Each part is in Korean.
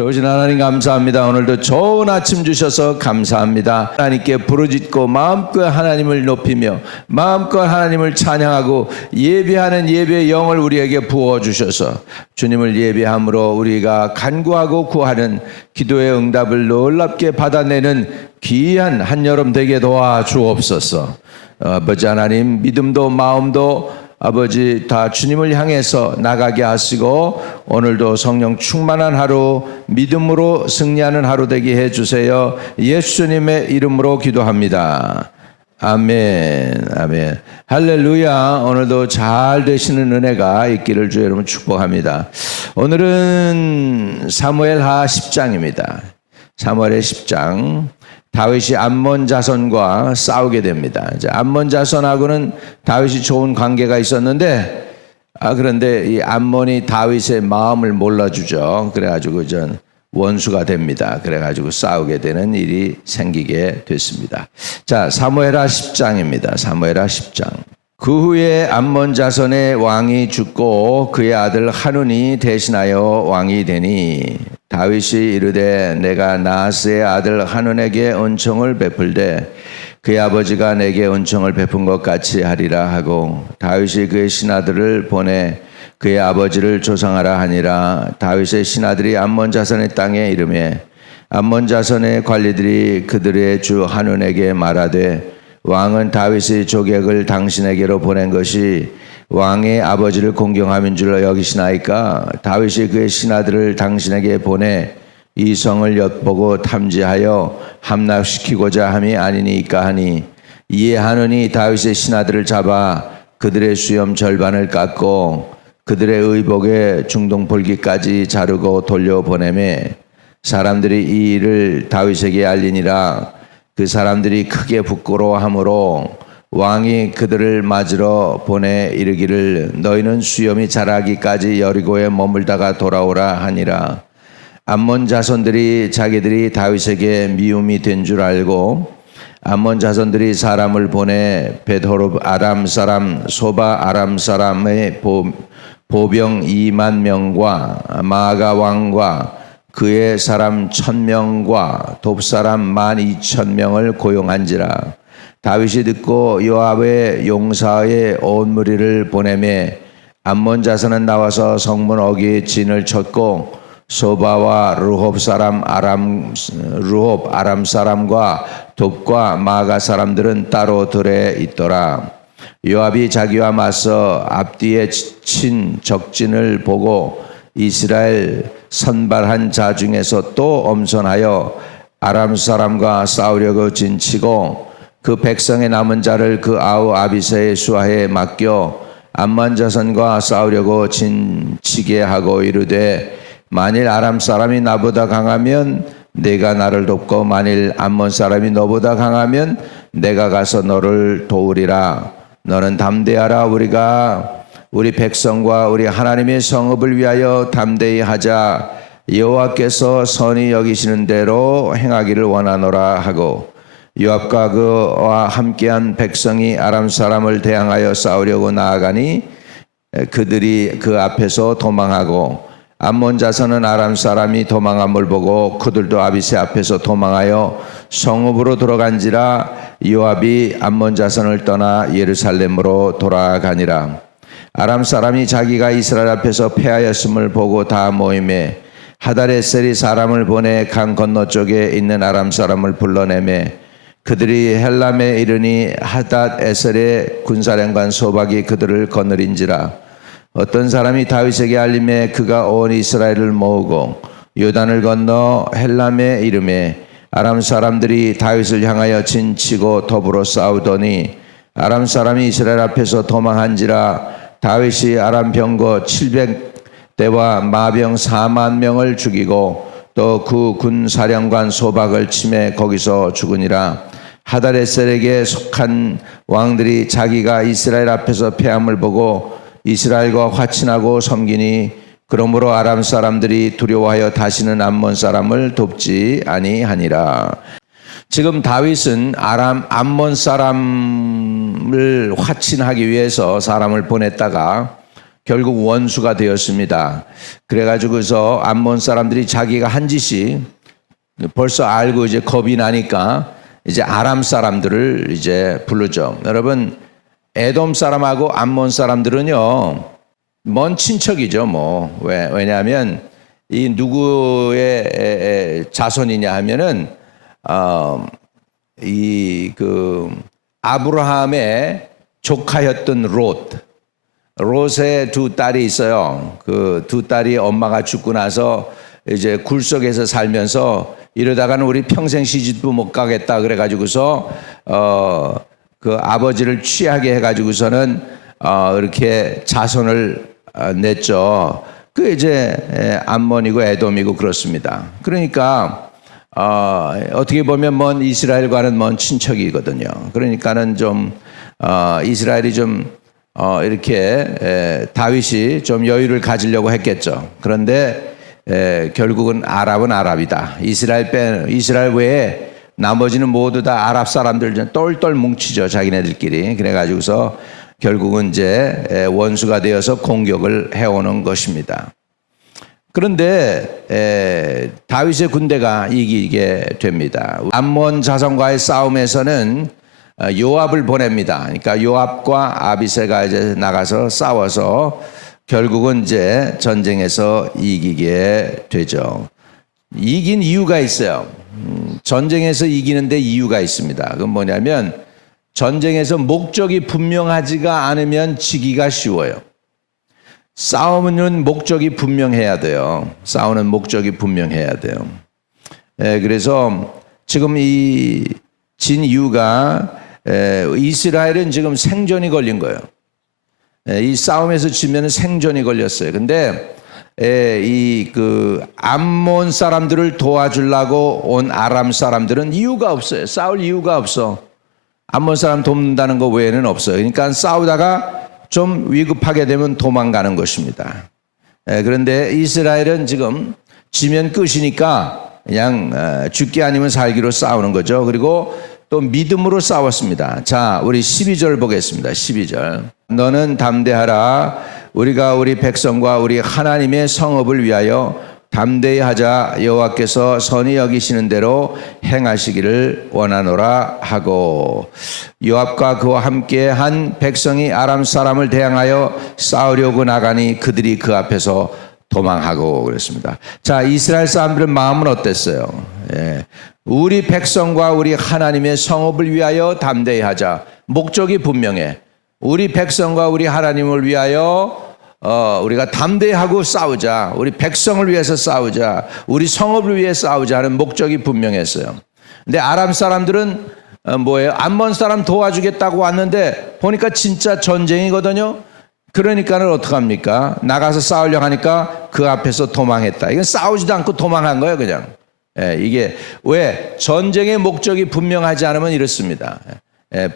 좋으신 하나님 감사합니다. 오늘도 좋은 아침 주셔서 감사합니다. 하나님께 부르짖고 마음껏 하나님을 높이며 마음껏 하나님을 찬양하고 예배하는 예배의 영을 우리에게 부어주셔서 주님을 예배함으로 우리가 간구하고 구하는 기도의 응답을 놀랍게 받아내는 귀한 한여름 되게 도와주옵소서. 아버지 하나님, 믿음도 마음도 아버지 다 주님을 향해서 나가게 하시고 오늘도 성령 충만한 하루, 믿음으로 승리하는 하루 되게 해주세요. 예수님의 이름으로 기도합니다. 아멘. 아멘. 할렐루야. 오늘도 잘 되시는 은혜가 있기를 주의 이름으로 축복합니다. 오늘은 사무엘하 10장입니다. 사무엘의 10장. 다윗이 암몬 자손과 싸우게 됩니다. 이제 암몬 자손하고는 다윗이 좋은 관계가 있었는데, 그런데 이 암몬이 다윗의 마음을 몰라주죠. 그래가지고 원수가 됩니다. 그래가지고 싸우게 되는 일이 생기게 됐습니다. 자, 사무엘하 10장입니다. 사무엘하 10장. 그 후에 암몬 자손의 왕이 죽고 그의 아들 한운이 대신하여 왕이 되니 다윗이 이르되 내가 나하스의 아들 한운에게 은총을 베풀되 그의 아버지가 내게 은총을 베푼 것 같이 하리라 하고 다윗이 그의 신하들을 보내 그의 아버지를 조상하라 하니라. 다윗의 신하들이 암몬 자손의 땅에 이르매 암몬 자손의 관리들이 그들의 주 한운에게 말하되 왕은 다윗의 조객을 당신에게로 보낸 것이 왕의 아버지를 공경함인 줄로 여기시나이까? 다윗이 그의 신하들을 당신에게 보내 이 성을 엿보고 탐지하여 함락시키고자 함이 아니니까 하니 이에 한운이 다윗의 신하들을 잡아 그들의 수염 절반을 깎고 그들의 의복의 중동볼기까지 자르고 돌려보내매 사람들이 이 일을 다윗에게 알리니라. 그 사람들이 크게 부끄러워하므로 왕이 그들을 맞으러 보내 이르기를 너희는 수염이 자라기까지 여리고에 머물다가 돌아오라 하니라. 암몬 자손들이 자기들이 다윗에게 미움이 된 줄 알고 암몬 자손들이 사람을 보내 벳호롭 아람 사람 소바 아람 사람의 보병 2만 명과 마아가 왕과 그의 사람 1000명과 돕사람 12,000명을 고용한지라. 다윗이 듣고 요압의 용사의 온 무리를 보내매 암몬 자손은 나와서 성문 어귀에 진을 쳤고 소바와 르홉 아람 사람과 돕과 마가 사람들은 따로 들에 있더라. 요압이 자기와 맞서 앞뒤에 친 적진을 보고 이스라엘 선발한 자 중에서 또 엄선하여 아람 사람과 싸우려고 진치고 그 백성의 남은 자를 그 아우 아비새의 수하에 맡겨 암몬 자손과 싸우려고 진치게 하고 이르되 만일 아람 사람이 나보다 강하면 내가 나를 돕고 만일 암몬 사람이 너보다 강하면 내가 가서 너를 도우리라. 너는 담대하라. 우리가 우리 백성과 우리 하나님의 성읍을 위하여 담대히 하자. 여호와께서 선히 여기시는 대로 행하기를 원하노라 하고 요압과 그와 함께한 백성이 아람 사람을 대항하여 싸우려고 나아가니 그들이 그 앞에서 도망하고 암몬 자손은 아람 사람이 도망함을 보고 그들도 아비새 앞에서 도망하여 성읍으로 들어간지라. 요압이 암몬 자손을 떠나 예루살렘으로 돌아가니라. 아람 사람이 자기가 이스라엘 앞에서 패하였음을 보고 다 모임에 하다레셀이 사람을 보내 강 건너쪽에 있는 아람 사람을 불러내매 그들이 헬람에 이르니 하닷에셀의 군사령관 소박이 그들을 거느린지라. 어떤 사람이 다윗에게 알림에 그가 온 이스라엘을 모으고 요단을 건너 헬람에 이르매 아람 사람들이 다윗을 향하여 진치고 더불어 싸우더니 아람 사람이 이스라엘 앞에서 도망한지라. 다윗이 아람 병거 700대와 마병 4만 명을 죽이고 또 그 군사령관 소박을 치매 거기서 죽으니라. 하다레셀에게 속한 왕들이 자기가 이스라엘 앞에서 패함을 보고 이스라엘과 화친하고 섬기니 그러므로 아람 사람들이 두려워하여 다시는 암몬 사람을 돕지 아니하니라. 지금 다윗은 암몬 사람을 화친하기 위해서 사람을 보냈다가 결국 원수가 되었습니다. 그래가지고서 암몬 사람들이 자기가 한 짓이 벌써 알고 이제 겁이 나니까 이제 아람 사람들을 이제 부르죠. 여러분, 에돔 사람하고 암몬 사람들은요, 먼 친척이죠, 뭐. 왜냐하면 이 누구의 자손이냐 하면은, 아브라함의 조카였던 롯의 두 딸이 있어요. 그 두 딸이 엄마가 죽고 나서 이제 굴속에서 살면서 이러다가는 우리 평생 시집도 못 가겠다 그래가지고서 그 아버지를 취하게 해가지고서는 이렇게 자손을 냈죠. 그 이제 암몬이고 에돔이고 그렇습니다. 그러니까 어떻게 보면 먼 이스라엘과는 먼 친척이거든요. 그러니까는 좀 이스라엘이 좀 이렇게 다윗이 좀 여유를 가지려고 했겠죠. 그런데 결국은 아랍은 아랍이다. 이스라엘 외에 나머지는 모두 다 아랍 사람들 똘똘 뭉치죠. 자기네들끼리. 그래가지고서 결국은 이제 원수가 되어서 공격을 해오는 것입니다. 그런데 다윗의 군대가 이기게 됩니다. 암몬 자손과의 싸움에서는 요압을 보냅니다. 그러니까 요압과 아비새가 이제 나가서 싸워서 결국은 이제 전쟁에서 이기게 되죠. 이긴 이유가 있어요. 전쟁에서 이기는데 이유가 있습니다. 그건 뭐냐면 전쟁에서 목적이 분명하지가 않으면 지기가 쉬워요. 싸움은 목적이 분명해야 돼요. 싸우는 목적이 분명해야 돼요. 그래서 지금 이 진 이유가 이스라엘은 지금 생존이 걸린 거예요. 이 싸움에서 지면 생존이 걸렸어요. 근데 이 암몬 사람들을 도와주려고 온 아람 사람들은 이유가 없어요. 싸울 이유가 없어. 암몬 사람 돕는다는 거 외에는 없어요. 그러니까 싸우다가 좀 위급하게 되면 도망가는 것입니다. 그런데 이스라엘은 지금 지면 끝이니까 그냥 죽기 아니면 살기로 싸우는 거죠. 그리고 또 믿음으로 싸웠습니다. 자, 우리 12절 보겠습니다. 12절. 너는 담대하라. 우리가 우리 백성과 우리 하나님의 성읍을 위하여 담대히 하자. 여호와께서 선히 여기시는 대로 행하시기를 원하노라 하고, 요압과 그와 함께 한 백성이 아람 사람을 대항하여 싸우려고 나가니 그들이 그 앞에서 도망하고 그랬습니다. 자, 이스라엘 사람들의 마음은 어땠어요? 우리 백성과 우리 하나님의 성읍을 위하여 담대히 하자. 목적이 분명해. 우리 백성과 우리 하나님을 위하여 우리가 담대하고 싸우자. 우리 백성을 위해서 싸우자. 우리 성읍을 위해 싸우자 하는 목적이 분명했어요. 근데 아람 사람들은 뭐예요? 암몬 사람 도와주겠다고 왔는데 보니까 진짜 전쟁이거든요. 그러니까는 어떡합니까? 나가서 싸우려고 하니까 그 앞에서 도망했다. 이건 싸우지도 않고 도망한 거예요, 그냥. 이게 왜? 전쟁의 목적이 분명하지 않으면 이렇습니다.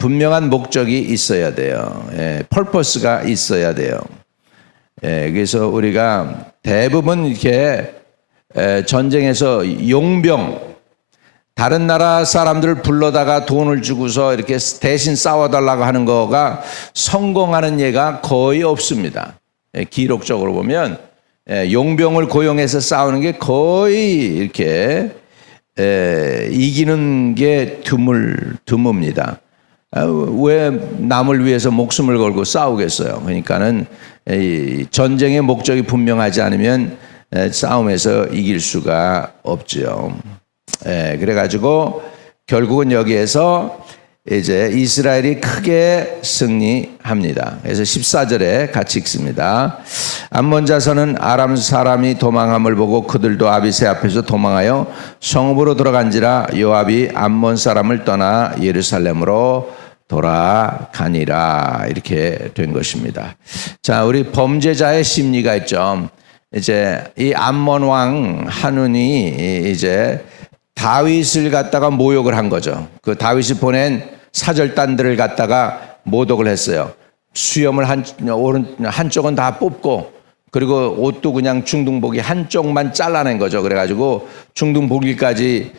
분명한 목적이 있어야 돼요. 펄퍼스가 있어야 돼요. 그래서 우리가 대부분 이렇게 전쟁에서 용병, 다른 나라 사람들을 불러다가 돈을 주고서 이렇게 대신 싸워달라고 하는 거가 성공하는 예가 거의 없습니다. 기록적으로 보면 용병을 고용해서 싸우는 게 거의 이렇게 이기는 게 드뭅니다. 왜 남을 위해서 목숨을 걸고 싸우겠어요? 그러니까는 전쟁의 목적이 분명하지 않으면 싸움에서 이길 수가 없죠. 그래가지고 결국은 여기에서 이제 이스라엘이 크게 승리합니다. 그래서 14절에 같이 읽습니다. 암몬 자손은 아람 사람이 도망함을 보고 그들도 아비새 앞에서 도망하여 성읍으로 들어간지라 요압이 암몬 사람을 떠나 예루살렘으로 돌아가니라. 이렇게 된 것입니다. 자, 우리 범죄자의 심리가 있죠. 이제 이 암몬 왕 한운이 이제 다윗을 갖다가 모욕을 한 거죠. 그 다윗이 보낸 사절단들을 갖다가 모독을 했어요. 수염을 한쪽은 다 뽑고, 그리고 옷도 그냥 중등복이 한쪽만 잘라낸 거죠. 그래가지고 중등복이까지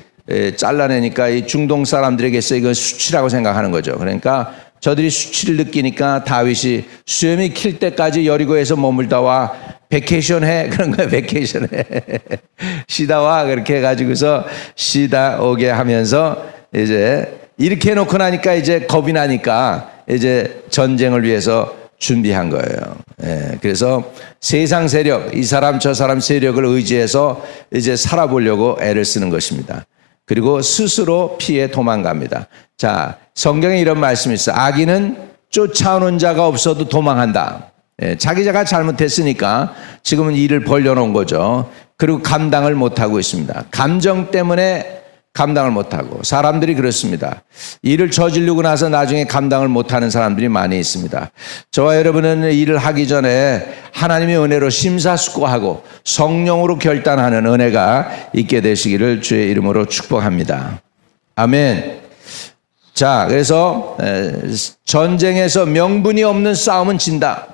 잘라내니까 이 중동 사람들에게서 이건 수치라고 생각하는 거죠. 그러니까 저들이 수치를 느끼니까 다윗이 수염이 킬 때까지 여리고에서 머물다 와 베케이션 해 그런 거야. 베케이션 해 쉬다 와 그렇게 해가지고서 쉬다 오게 하면서 이제 이렇게 해놓고 나니까 이제 겁이 나니까 이제 전쟁을 위해서 준비한 거예요. 예, 그래서 세상 세력, 이 사람 저 사람 세력을 의지해서 이제 살아보려고 애를 쓰는 것입니다. 그리고 스스로 피해 도망갑니다. 자, 성경에 이런 말씀이 있어요. 악인은 쫓아오는 자가 없어도 도망한다. 예, 자기가 잘못했으니까 지금은 일을 벌려놓은 거죠. 그리고 감당을 못하고 있습니다. 감정 때문에 감당을 못하고, 사람들이 그렇습니다. 일을 저지르고 나서 나중에 감당을 못하는 사람들이 많이 있습니다. 저와 여러분은 일을 하기 전에 하나님의 은혜로 심사숙고하고 성령으로 결단하는 은혜가 있게 되시기를 주의 이름으로 축복합니다. 아멘. 자, 그래서 전쟁에서 명분이 없는 싸움은 진다.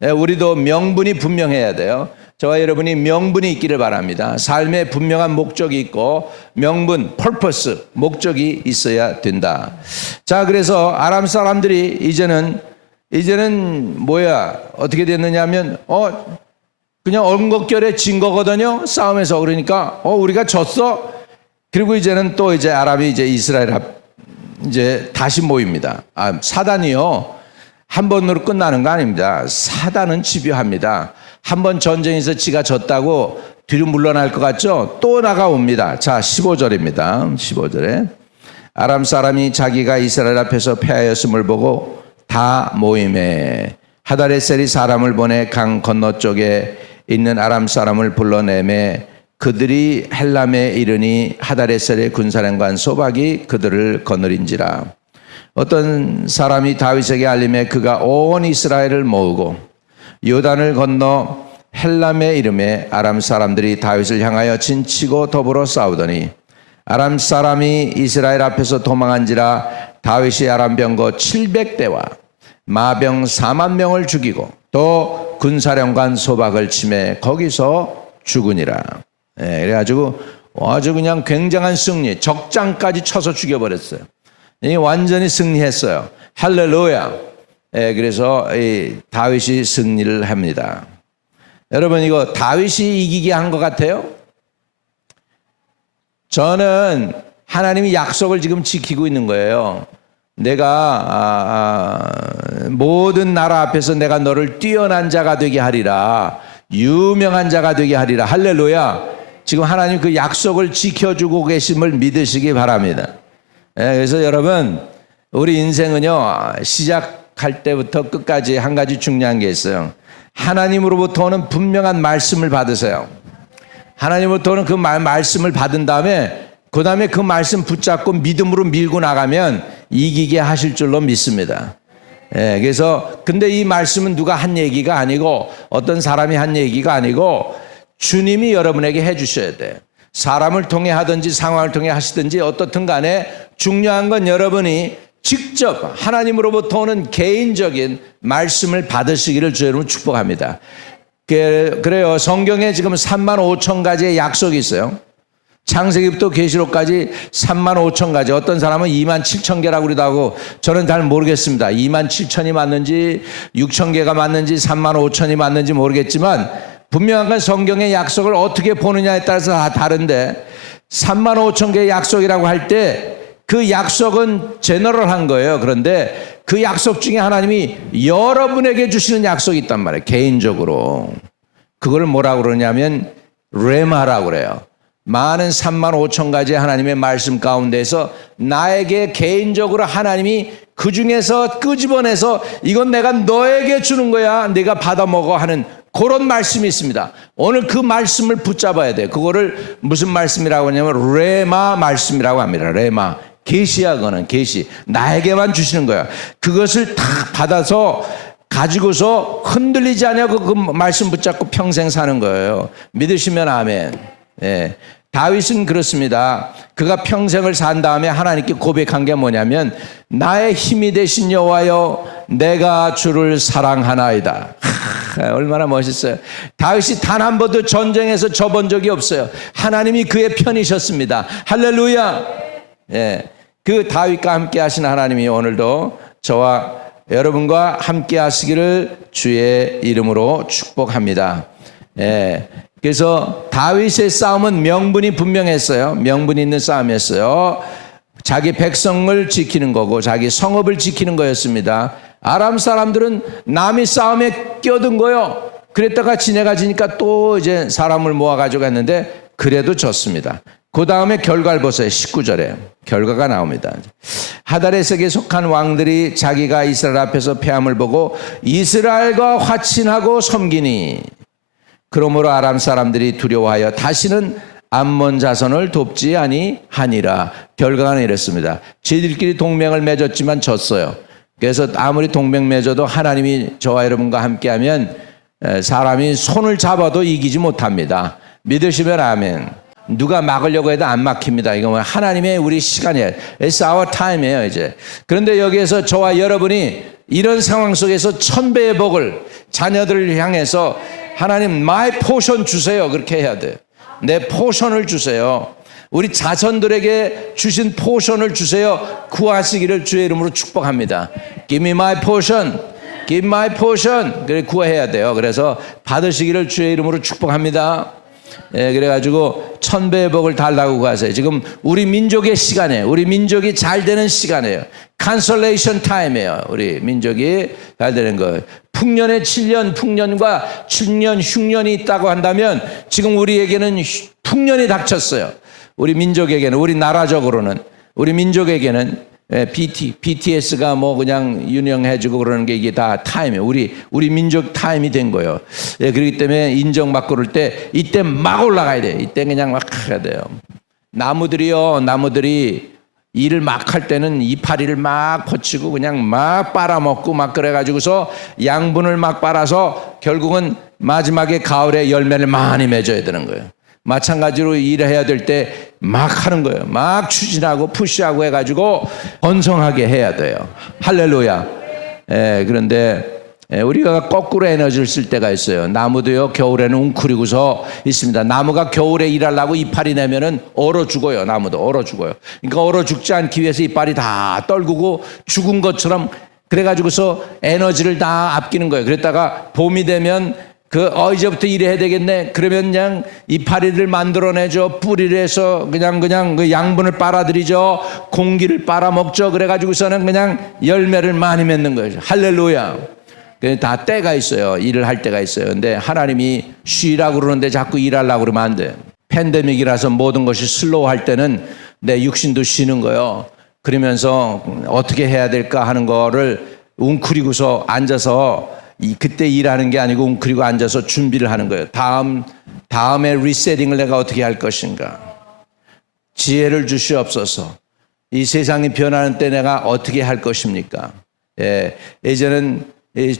우리도 명분이 분명해야 돼요. 저와 여러분이 명분이 있기를 바랍니다. 삶에 분명한 목적이 있고 명분, purpose, 목적이 있어야 된다. 자, 그래서 아람 사람들이 이제는 어떻게 됐느냐 하면 그냥 얼음곡결에 진 거거든요. 싸움에서. 그러니까 우리가 졌어. 그리고 이제는 또 이제 아람이 이제 이스라엘 이제 다시 모입니다. 사단이요, 한 번으로 끝나는 거 아닙니다. 사단은 집요합니다. 한 번 전쟁에서 지가 졌다고 뒤로 물러날 것 같죠? 또 나가옵니다. 자, 15절입니다. 15절에 아람 사람이 자기가 이스라엘 앞에서 패하였음을 보고 다 모임에 하다레셀이 사람을 보내 강 건너쪽에 있는 아람 사람을 불러내매 그들이 헬람에 이르니 하다레셀의 군사령관 소박이 그들을 거느린지라. 어떤 사람이 다윗에게 알림해 그가 온 이스라엘을 모으고 요단을 건너 헬람에 이름에 아람 사람들이 다윗을 향하여 진치고 더불어 싸우더니 아람 사람이 이스라엘 앞에서 도망한지라. 다윗이 아람 병거 700대와 마병 4만 명을 죽이고 또 군사령관 소박을 치매 거기서 죽으니라. 그래가지고 아주 그냥 굉장한 승리, 적장까지 쳐서 죽여버렸어요. 완전히 승리했어요. 할렐루야. 그래서 다윗이 승리를 합니다. 여러분, 이거 다윗이 이기게 한 것 같아요? 저는 하나님이 약속을 지금 지키고 있는 거예요. 내가 모든 나라 앞에서 내가 너를 뛰어난 자가 되게 하리라, 유명한 자가 되게 하리라. 할렐루야. 지금 하나님 그 약속을 지켜주고 계심을 믿으시기 바랍니다. 그래서 여러분, 우리 인생은요, 시작할 때부터 끝까지 한 가지 중요한 게 있어요. 하나님으로부터 오는 분명한 말씀을 받으세요. 하나님으로부터 오는 그 말씀을 받은 다음에 그 다음에 그 말씀 붙잡고 믿음으로 밀고 나가면 이기게 하실 줄로 믿습니다. 그래서 근데 이 말씀은 누가 한 얘기가 아니고 어떤 사람이 한 얘기가 아니고 주님이 여러분에게 해 주셔야 돼요. 사람을 통해 하든지 상황을 통해 하시든지 어떻든 간에 중요한 건 여러분이 직접 하나님으로부터 오는 개인적인 말씀을 받으시기를 주 여러분 축복합니다. 그래요. 성경에 지금 3만 5천 가지의 약속이 있어요. 창세기부터 계시록까지 3만 5천 가지. 어떤 사람은 2만 7천 개라고 그러기도 하고 저는 잘 모르겠습니다. 2만 7천이 맞는지 6천 개가 맞는지 3만 5천이 맞는지 모르겠지만 분명한 건 성경의 약속을 어떻게 보느냐에 따라서 다 다른데 3만 5천 개의 약속이라고 할 때 그 약속은 제너럴한 거예요. 그런데 그 약속 중에 하나님이 여러분에게 주시는 약속이 있단 말이에요. 개인적으로. 그걸 뭐라고 그러냐면 레마라고 그래요. 많은 3만 5천 가지의 하나님의 말씀 가운데서 나에게 개인적으로 하나님이 그 중에서 끄집어내서 이건 내가 너에게 주는 거야. 네가 받아 먹어 하는 그런 말씀이 있습니다. 오늘 그 말씀을 붙잡아야 돼요. 그거를 무슨 말씀이라고 하냐면 레마 말씀이라고 합니다. 레마. 계시야. 그거는 계시. 나에게만 주시는 거야. 그것을 다 받아서 가지고서 흔들리지 않냐고 그 말씀 붙잡고 평생 사는 거예요. 믿으시면 아멘. 다윗은 그렇습니다. 그가 평생을 산 다음에 하나님께 고백한 게 뭐냐면 나의 힘이 되신 여호와여 내가 주를 사랑하나이다. 얼마나 멋있어요. 다윗이 단 한 번도 전쟁에서 져본 적이 없어요. 하나님이 그의 편이셨습니다. 할렐루야. 그 다윗과 함께 하신 하나님이 오늘도 저와 여러분과 함께 하시기를 주의 이름으로 축복합니다. 예. 그래서 다윗의 싸움은 명분이 분명했어요. 명분이 있는 싸움이었어요. 자기 백성을 지키는 거고 자기 성읍을 지키는 거였습니다. 아람 사람들은 남이 싸움에 끼어든 거요. 그랬다가 지내가 지니까 또 이제 사람을 모아가지고 했는데 그래도 졌습니다. 그 다음에 결과를 보세요. 19절에 결과가 나옵니다. 하다레색에 속한 왕들이 자기가 이스라엘 앞에서 패함을 보고 이스라엘과 화친하고 섬기니 그러므로 아람 사람들이 두려워하여 다시는 암몬 자손을 돕지 아니하니라. 결과는 이랬습니다. 저희들끼리 동맹을 맺었지만 졌어요. 그래서 아무리 동맹 맺어도 하나님이 저와 여러분과 함께하면 사람이 손을 잡아도 이기지 못합니다. 믿으시면 아멘. 누가 막으려고 해도 안 막힙니다. 이건 하나님의 우리 시간이에요. It's our time이에요 이제. 그런데 여기에서 저와 여러분이 이런 상황 속에서 1000배의 복을 자녀들을 향해서 하나님 my portion 주세요. 그렇게 해야 돼요. 내 포션을 주세요. 우리 자손들에게 주신 포션을 주세요. 구하시기를 주의 이름으로 축복합니다. Give me my portion. Give my portion. 그래 구해야 돼요. 그래서 받으시기를 주의 이름으로 축복합니다. 예, 그래가지고 1000배의 복을 달라고 구하세요. 지금 우리 민족의 시간이에요. 우리 민족이 잘 되는 시간이에요. Consolation time이에요. 우리 민족이 잘 되는 거예요. 풍년에 7년, 풍년과 7년, 흉년이 있다고 한다면 지금 우리에게는 풍년이 닥쳤어요. 우리 민족에게는, 우리 나라적으로는, 우리 민족에게는 BTS가 뭐 그냥 유명해지고 그러는 게 이게 다 타임이에요. 우리 민족 타임이 된 거예요. 예, 그렇기 때문에 인정받고 그럴 때 이때 막 올라가야 돼요. 이때 그냥 막 해야 돼요. 나무들이 일을 막 할 때는 이파리를 막 거치고 그냥 막 빨아먹고 막 그래가지고서 양분을 막 빨아서 결국은 마지막에 가을에 열매를 많이 맺어야 되는 거예요. 마찬가지로 일해야 될 때 막 하는 거예요. 막 추진하고 푸시하고 해가지고 번성하게 해야 돼요. 할렐루야. 그런데 우리가 거꾸로 에너지를 쓸 때가 있어요. 나무도요 겨울에는 웅크리고서 있습니다. 나무가 겨울에 일하려고 이파리 내면은 얼어 죽어요. 나무도 얼어 죽어요. 그러니까 얼어 죽지 않기 위해서 이파리 다 떨구고 죽은 것처럼 그래가지고서 에너지를 다 아끼는 거예요. 그랬다가 봄이 되면 이제부터 일해야 되겠네. 그러면 그냥 이파리를 만들어내죠. 뿌리를 해서 그냥 그 양분을 빨아들이죠. 공기를 빨아먹죠. 그래가지고서는 그냥 열매를 많이 맺는 거예요. 할렐루야. 다 때가 있어요. 일을 할 때가 있어요. 근데 하나님이 쉬라고 그러는데 자꾸 일하려고 그러면 안 돼요. 팬데믹이라서 모든 것이 슬로우할 때는 내 육신도 쉬는 거예요. 그러면서 어떻게 해야 될까 하는 거를 웅크리고서 앉아서 그때 일하는 게 아니고 웅크리고 앉아서 준비를 하는 거예요. 다음에 리세팅을 내가 어떻게 할 것인가. 지혜를 주시옵소서. 이 세상이 변하는 때 내가 어떻게 할 것입니까? 예전은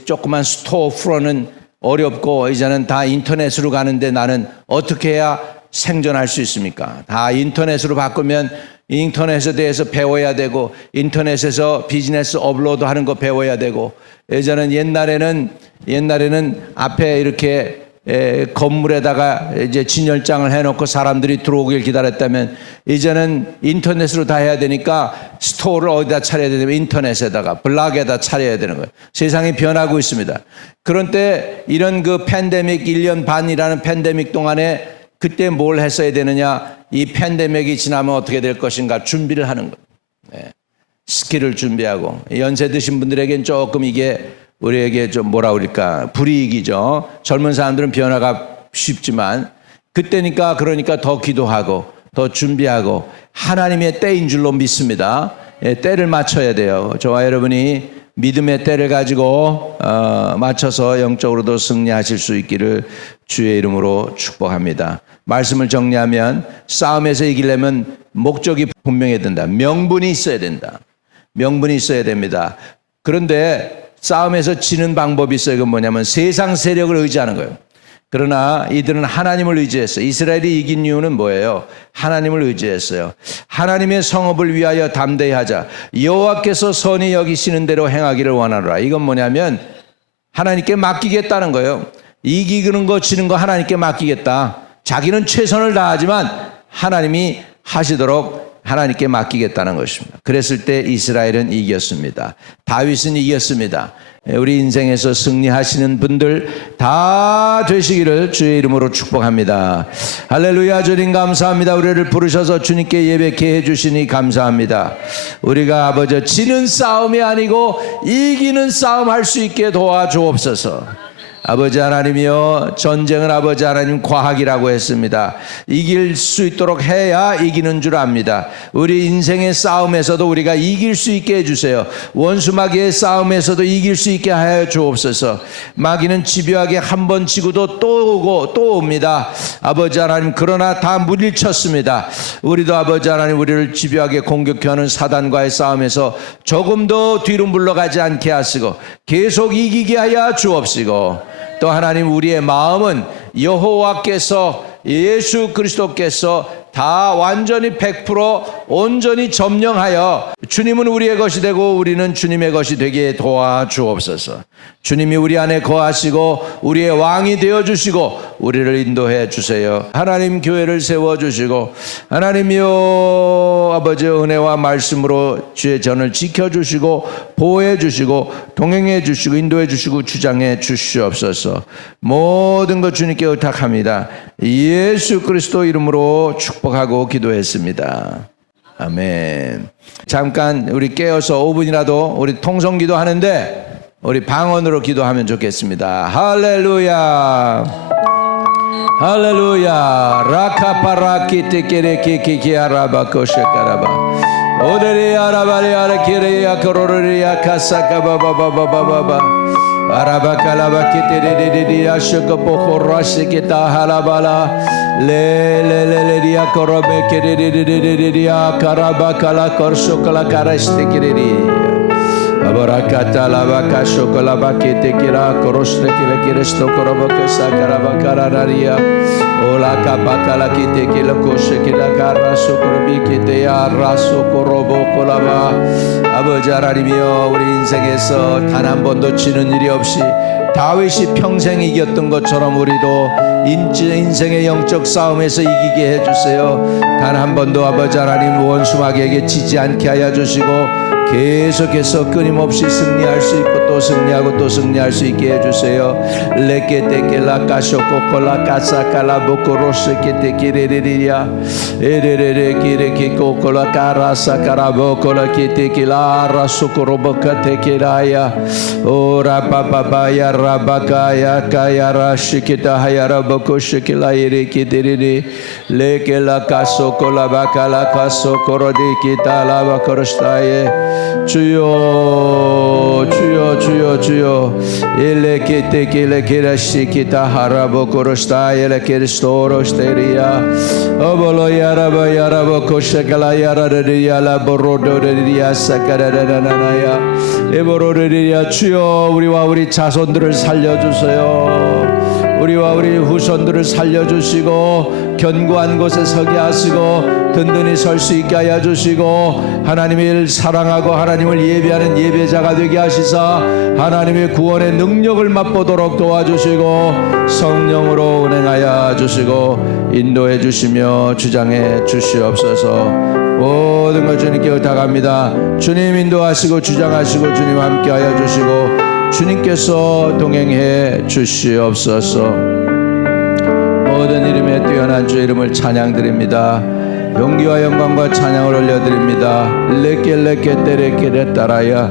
조그만 스토어 프로는 어렵고 이제는 다 인터넷으로 가는데 나는 어떻게 해야 생존할 수 있습니까? 다 인터넷으로 바꾸면 인터넷에 대해서 배워야 되고 인터넷에서 비즈니스 업로드하는 거 배워야 되고 예전엔 옛날에는 앞에 이렇게 건물에다가 이제 진열장을 해놓고 사람들이 들어오길 기다렸다면 이제는 인터넷으로 다 해야 되니까 스토어를 어디다 차려야 되냐면 인터넷에다가 블락에다 차려야 되는 거예요. 세상이 변하고 있습니다. 그런 때 이런 그 팬데믹 1년 반이라는 팬데믹 동안에 그때 뭘 했어야 되느냐. 이 팬데믹이 지나면 어떻게 될 것인가 준비를 하는 거예요. 스킬을 준비하고 연세 드신 분들에겐 조금 이게 우리에게 좀 뭐라 그럴까 불이익이죠. 젊은 사람들은 변화가 쉽지만 그때니까 그러니까 더 기도하고 더 준비하고 하나님의 때인 줄로 믿습니다. 때를 맞춰야 돼요. 저와 여러분이 믿음의 때를 가지고 맞춰서 영적으로도 승리하실 수 있기를 주의 이름으로 축복합니다. 말씀을 정리하면 싸움에서 이기려면 목적이 분명해야 된다. 명분이 있어야 된다. 명분이 있어야 됩니다. 그런데 싸움에서 지는 방법이 있어요. 그건 뭐냐면 세상 세력을 의지하는 거예요. 그러나 이들은 하나님을 의지했어요. 이스라엘이 이긴 이유는 뭐예요? 하나님을 의지했어요. 하나님의 성읍을 위하여 담대히 하자. 여호와께서 선히 여기시는 대로 행하기를 원하노라. 이건 뭐냐면 하나님께 맡기겠다는 거예요. 이기는 거 지는 거 하나님께 맡기겠다. 자기는 최선을 다하지만 하나님이 하시도록 하나님께 맡기겠다는 것입니다. 그랬을 때 이스라엘은 이겼습니다. 다윗은 이겼습니다. 우리 인생에서 승리하시는 분들 다 되시기를 주의 이름으로 축복합니다. 할렐루야. 주님 감사합니다. 우리를 부르셔서 주님께 예배케 해주시니 감사합니다. 우리가 아버지 지는 싸움이 아니고 이기는 싸움 할 수 있게 도와주옵소서. 아버지 하나님이여, 전쟁은 아버지 하나님 과학이라고 했습니다. 이길 수 있도록 해야 이기는 줄 압니다. 우리 인생의 싸움에서도 우리가 이길 수 있게 해주세요. 원수 마귀의 싸움에서도 이길 수 있게 하여 주옵소서. 마귀는 집요하게 한 번 지고도 또 오고 또 옵니다. 아버지 하나님, 그러나 다 물리쳤습니다. 우리도 아버지 하나님, 우리를 집요하게 공격하는 사단과의 싸움에서 조금 더 뒤로 물러가지 않게 하시고 계속 이기게 하여 주옵시고, 또 하나님, 우리의 마음은 여호와께서, 예수 그리스도께서 다 완전히 100% 온전히 점령하여 주님은 우리의 것이 되고 우리는 주님의 것이 되게 도와주옵소서. 주님이 우리 안에 거하시고 우리의 왕이 되어주시고 우리를 인도해 주세요. 하나님, 교회를 세워주시고 하나님이여 아버지, 은혜와 말씀으로 주의 전을 지켜주시고 보호해 주시고 동행해 주시고 인도해 주시고 주장해 주시옵소서. 모든 것 주님께 의탁합니다. 예수 그리스도 이름으로 축복하고 기도했습니다. 아멘. 잠깐 우리 깨어서 5분이라도 우리 통성기도 하는데 우리 방언으로 기도하면 좋겠습니다. 할렐루야, 할렐루야. 라카파라키테케레키키키아라바코셰카라바 오데리아라바리아라키레야 코로리야 카사카바바바바바바 아라바칼라바키테레리리야 슈코포코라시키타 할라발라 레레레레리야 코로메케레리리리리야 카라바칼라 korsokal라 카라스테키레리 Abarakata lavaka shokolaba ketekira korostekila kiresto korobaka sakaraba karararia ola kapakala ketekila koshekila karaso korobi keteya raso korobo kolaba. 아버지 하나님이여, 우리 인생에서 단 한 번도 지는 일이 없이 다윗이 평생 이겼던 것처럼 우리도 인생의 영적 싸움에서 이기게 해주세요. 단 한 번도 아버지 하나님 원수 마귀에게 지지 않게 하여 주시고 계속해서 끊임없이 승리할 수 있고 또 승리하고 또 승리할 수 있게 해주세요. 레케테케라 카쇼코콜라 카사칼라 보코로스케테키레리리야 에레레레 키레키코콜라 카라사카라 보콜라 키테키라 라소코로보카테키라야 오라파파바야 라바카야 카야라 시키타 하야라 보코시킬라 이레키데리리 레켈라 카소콜라 바칼라 카소코로디키타 라바코로스타예 주여 주여 주여 주여 일레케테킬레케라시키타 하라보코로스타 일레케리스토로스테리아 오볼로야라바야라보코샤칼라야라리야 라보로도리야 사카라라나나야 에보로리야. 주여, 우리와 우리 자손들을 살려주세요. 우리와 우리 후손들을 살려주시고 견고한 곳에 서게 하시고 든든히 설 수 있게 하여 주시고 하나님을 사랑하고 하나님을 예배하는 예배자가 되게 하시사 하나님의 구원의 능력을 맛보도록 도와주시고 성령으로 운행하여 주시고 인도해 주시며 주장해 주시옵소서. 모든 것 주님께 의탁합니다. 주님 인도하시고 주장하시고 주님 함께하여 주시고 주님께서 동행해 주시옵소서. 모든 이름에 뛰어난 주 이름을 찬양드립니다. 용기와 영광과 찬양을 올려드립니다. 레케레케테레케레 따라야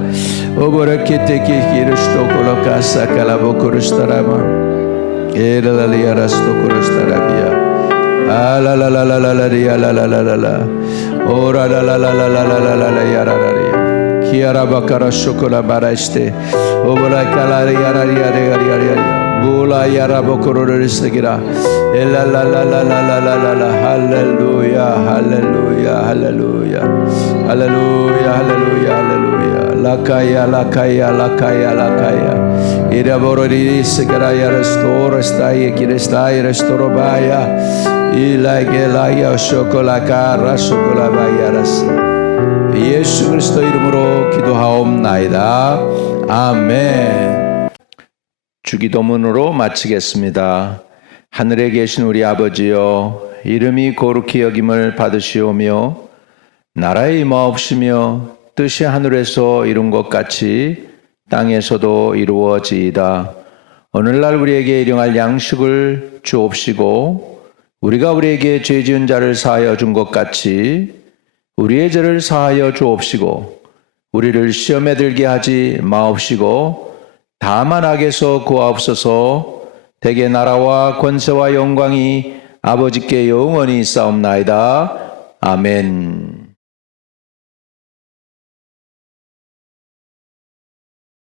오보레케테키키르스토콜로카사칼라보코르스타라마 에라라리아라스토코르스타라비아 알라라라라라리아라라라라 오라라라라라라라라야라라리아 키아라바카라 쇼콜라 바라스테 오보라칼라리아라리아리아리아리아 불라야라보코르르스기라 엘라라라라라라라라 할렐루야 할렐루야 할렐루야 할렐루야 할렐루야 할렐루야 라카야 라카야 라카야 라카야 이라보로리스가라야 레스토라스타이 기레스타이 레스토로바야 일라게라야 쇼콜라카라 쇼콜라바야라스 예수 그리스도 이름으로 기도하옵나이다. 아멘. 주기도문으로 마치겠습니다. 하늘에 계신 우리 아버지여, 이름이 거룩히 여김을 받으시오며 나라의 임하옵시며 뜻이 하늘에서 이룬 것 같이 땅에서도 이루어지이다. 오늘날 우리에게 일용할 양식을 주옵시고 우리가 우리에게 죄 지은 자를 사하여 준 것 같이 우리의 죄를 사하여 주옵시고 우리를 시험에 들게 하지 마옵시고 다만 악에서 구하옵소서. 대개 나라와 권세와 영광이 아버지께 영원히 있사옵나이다. 아멘.